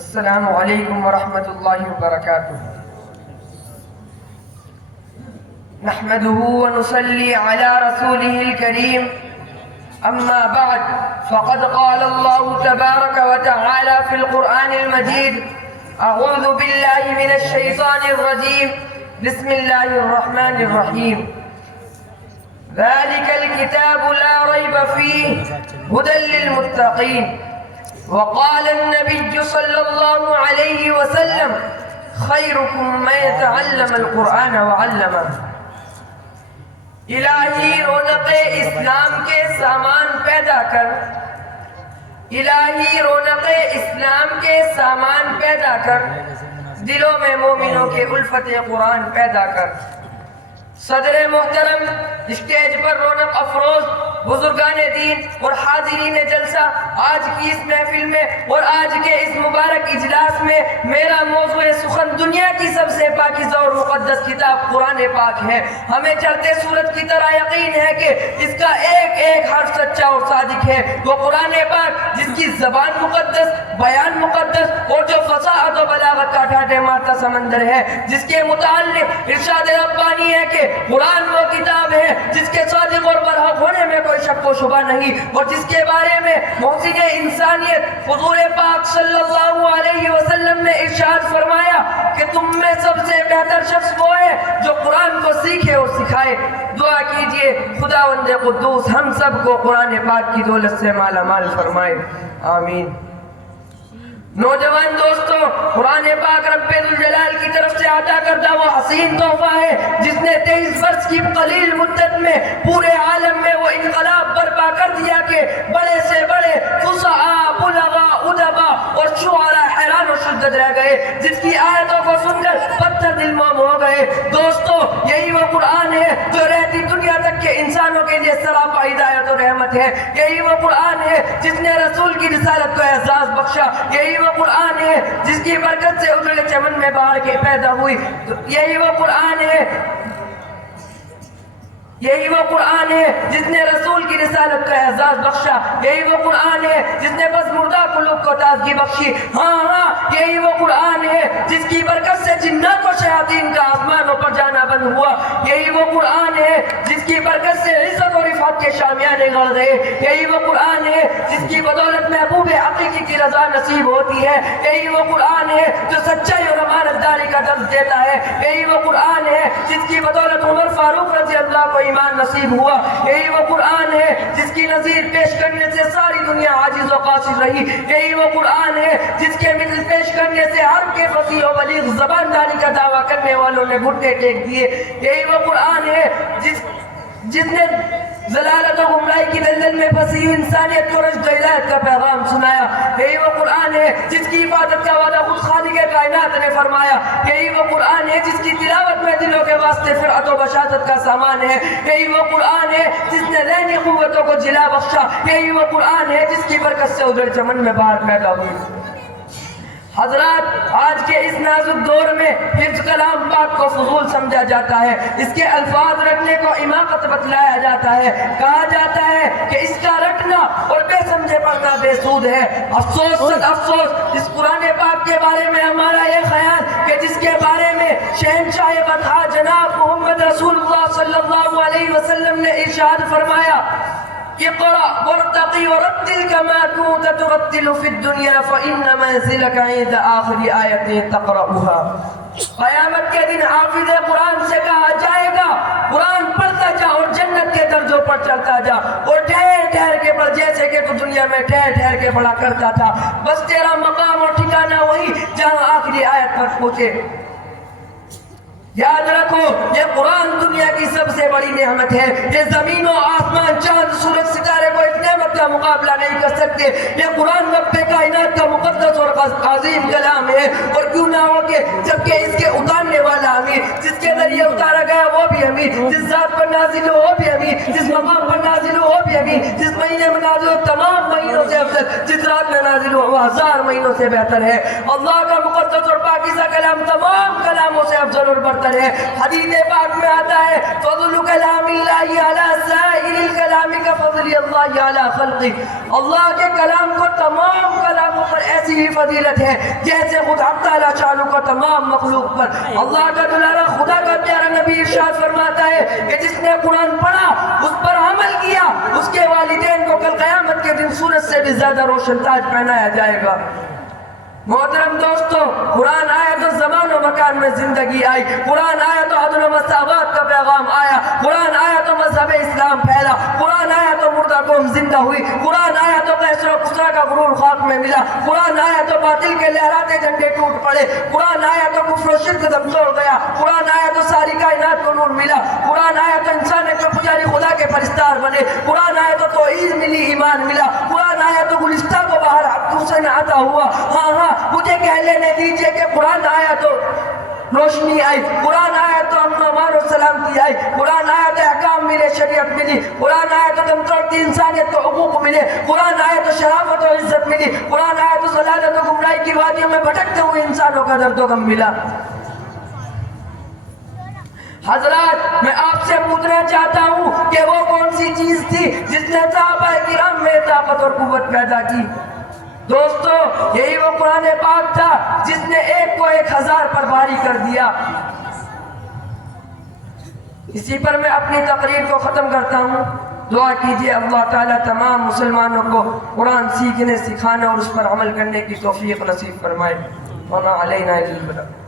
السلام علیکم ورحمۃ اللہ وبرکاتہ۔ نحمده ونصلي على رسوله الكريم، أما بعد فقد قال الله تبارك وتعالى في القرآن المجيد: أعوذ بالله من الشيطان الرجيم، بسم الله الرحمن الرحيم، ذلك الكتاب لا ريب فيه هدى للمتقين، وقال النبي صلى الله عليه وسلم: خيركم من يتعلم القرآن وعلمه۔ الہی رونق اسلام کے سامان پیدا کر، الہی رونق اسلام کے سامان پیدا کر، دلوں میں مومنوں کے الفت قرآن پیدا کر۔ صدر محترم، اسٹیج پر رونق افروز بزرگان دین اور حاضرین جلسہ، آج کی اس محفل میں اور آج کے اس مبارک اجلاس میں میرا موضوع سخن دنیا کی سب سے پاکیزہ اور مقدس کتاب قرآن پاک ہے۔ ہمیں چڑھتے سورج کی طرح یقین ہے کہ اس کا ایک ایک حرف سچا اور صادق ہے۔ وہ قرآن پاک جس کی زبان مقدس، بیان مقدس اور جو فصاحت و بلاغت کا ٹھاٹھے مارتا سمندر ہے، جس کے متعلق ارشاد ربانی ہے کہ قرآن وہ کتاب ہے جس کے صادق اور برحق ہونے میں کوئی شک و شبہ نہیں، اور جس کے بارے میں محسن انسانیت حضور پاک صلی اللہ علیہ وسلم نے ارشاد فرمایا کہ تم میں سب سے بہتر شخص وہ ہے جو قرآن کو سیکھے اور سکھائے۔ دعا کیجئے خداوند قدوس ہم سب کو قرآن پاک کی دولت سے مالا مال فرمائے، آمین۔ نوجوان دوستو، قرآن پاک رب ذوالجلال کی طرف سے عطا کردہ وہ حسین تحفہ ہے جس نے 23 برس کی قلیل مدت میں پورے عالم میں وہ انقلاب برپا کر دیا کہ بڑے سے بڑے فصحاء، بلغاء، ادبا اور شعراء حیران و شدت رہ گئے، جس کی آیتوں کو سن کر پتھر دل موم ہو گئے۔ دوستو، یہی وہ قرآن ہے جو رہتی دنیا تک کے انسانوں کے لیے سراپا ہدایت و رحمت ہے۔ یہی وہ قرآن ہے جس نے رسول کی رسالت کو اعزاز بخشا۔ یہی وہ قرآن ہے جس کی برکت سے اجڑے چمن میں بہار کے پیدا ہوئی۔ یہی وہ قرآن ہے، یہی وہ قرآن ہے جس نے رسول کی رسالت کا اعزاز بخشا۔ یہی وہ قرآن ہے جس نے بس مردہ قلوب کو تازگی بخشی۔ ہاں، یہی وہ قرآن ہے جس کی برکت سے جنات و شیاطین کا آسمانوں پر جانا بند ہوا۔ یہی وہ قرآن ہے جس کی برکت سے عزت و رفعت کے شامیانے گڑ گئے۔ یہی وہ قرآن ہے جس کی بدولت محبوب حقیقی کی رضا نصیب ہوتی ہے۔ یہی وہ قرآن ہے جو سچائی اور امانت داری کا درس دیتا ہے۔ یہی وہ قرآن ہے جس کی بدولت عمر فاروق رضی اللہ کو ایمان نصیب ہوا۔ یہی وہ قرآن ہے جس کی نظیر پیش کرنے سے ساری دنیا عاجز و قاصر رہی۔ یہی وہ قرآن ہے جس کے مثل پیش کرنے سے ہر کے فصیح و بلیغ زبانداری کا دعویٰ کرنے والوں نے گھٹنے ٹیک دیے۔ یہی وہ قرآن ہے جس نے ضلالت و گمراہی کی دلدل میں پھنسی انسانیت کو رشد و ہدایت کا پیغام سنایا۔ یہی وہ قرآن ہے جس کی حفاظت کا وعدہ خود خالق کائنات نے فرمایا۔ یہی وہ قرآن ہے جس کی تلاوت میں دلوں کے واسطے فرعت و بشاشت کا سامان ہے۔ یہی وہ قرآن ہے جس نے ذہنی قوتوں کو جلا بخشا۔ یہی وہ قرآن ہے جس کی برکت سے ادھر چمن میں بہار پیدا ہوئی۔ حضرات، آج کے اس نازک دور میں حفظ کلام پاک کو فضول سمجھا جاتا ہے، اس کے الفاظ رٹنے کو حماقت بتلایا جاتا ہے، کہا جاتا ہے کہ اس کا رٹنا اور بے سمجھے پڑھنا بے سود ہے۔ افسوس صد افسوس، اس قرآن پاک کے بارے میں ہمارا یہ خیال کہ جس کے بارے میں شہنشاہ بطحا جناب محمد رسول اللہ صلی اللہ علیہ وسلم نے ارشاد فرمایا: اقرأ وارتقي ورتل كما كنت ترتل في الدنيا فإن منزلك عند آخر آية تقرأها۔ قیامت کے دن حافظ قرآن سے کہا جائے گا قرآن پڑھتا جا اور جنت کے درجوں پر چڑھتا جا، اور ٹھہر ٹھہر کے پڑھ جیسے کہ تو دنیا میں ٹھہر ٹھہر کے پڑھا کرتا تھا، بس تیرا مقام اور ٹھکانہ وہی جہاں آخری آیت پر پہنچے۔ یاد رکھو، یہ قرآن دنیا کی سب سے بڑی نعمت ہے۔ یہ زمین و آسمان، چاند، سورج، ستارے کو اس نعمت کا مقابلہ نہیں کر سکتے۔ یہ قرآن رب کائنات کا مقدس اور عظیم کلام ہے، اور کیوں نہ ہو کہ جبکہ اس کے اتارنے والا ہمیں، جس کے ذریعے اتارا گیا وہ بھی ہمیں، جس ذات پر نازل ہو وہ بھی ہمیں، جس مقام پر نازل ہو وہ بھی ہمیں، جس مہینے میں نازل ہو تمام مہینوں سے افضل، جس رات میں نازل ہو وہ 1000 مہینوں سے بہتر ہے۔ اللہ کا مقدس اور پاکیزہ کلام تمام کلاموں سے افضل اور برتر ہے۔ حدیث پاک میں آتا ہے: فضل کلام اللہ علی سائر الکلام کا فضل اللہ علی خلقہ۔ اللہ کے کلام کو تمام کلاموں کتابوں پر ایسی ہی فضیلت ہے جیسے خود حق تعالیٰ شانہ کا تمام مخلوق پر. اللہ کا دلارا خدا کا پیارا نبی ارشاد فرماتا ہے کہ جس نے قرآن پڑھا اس پر عمل کیا اس کے والدین کو کل قیامت کے دن سورج سے بھی زیادہ روشن تاج پہنایا جائے گا. محترم دوستو، قرآن آیا تو زمان و مکان میں زندگی آئی، قرآن آیا تو عدل و مساوات کا پیغام آیا، قرآن آیا تو مذہب اسلام پھیلا، قرآن آیا تو مردہ قوم زندہ ہوئی، قرآن آیا تو قیصر و کسریٰ کا غرور خاک میں ملا، قرآن آیا تو باطل کے لہراتے جھنڈے ٹوٹ پڑے، قرآن آیا تو کفر و شرک دم توڑ گیا، قرآن آیا تو ساری کائنات کو نور ملا، قرآن آیا تو انسان کے پجاری خدا کے پرستار بنے، قرآن آیا تو توحید ملی، ایمان ملا، قرآن آیا تو گلستہ کو باہر حسین عطا ہوا. ہاں مجھے کہہ لینے دیجئے کہ قرآن آیا تو روشنی آئی، قرآن آیا تو امن و امان و سلامتی آئی، قرآن آیا تو احکام ملے، شریعت ملی، قرآن آیا تو دم توڑتی انسانیت کو حقوق ملے، قرآن آیا تو شرافت و عزت ملی، قرآن آیا تو ضلالت و گمراہی کی وادیوں میں بھٹکتے ہوئے انسانوں کا درد و غم ملا. حضرات، میں آپ سے پوچھنا چاہتا ہوں کہ وہ کون سی چیز تھی جس نے صحابہ کرام میں طاقت اور قوت پیدا کی؟ دوستو، یہی وہ قرآن پاک تھا جس نے 1 کو 1000 پر بھاری کر دیا. اسی پر میں اپنی تقریر کو ختم کرتا ہوں. دعا کیجئے اللہ تعالیٰ تمام مسلمانوں کو قرآن سیکھنے، سکھانے اور اس پر عمل کرنے کی توفیق نصیب فرمائے. وما علینا الا البلاغ.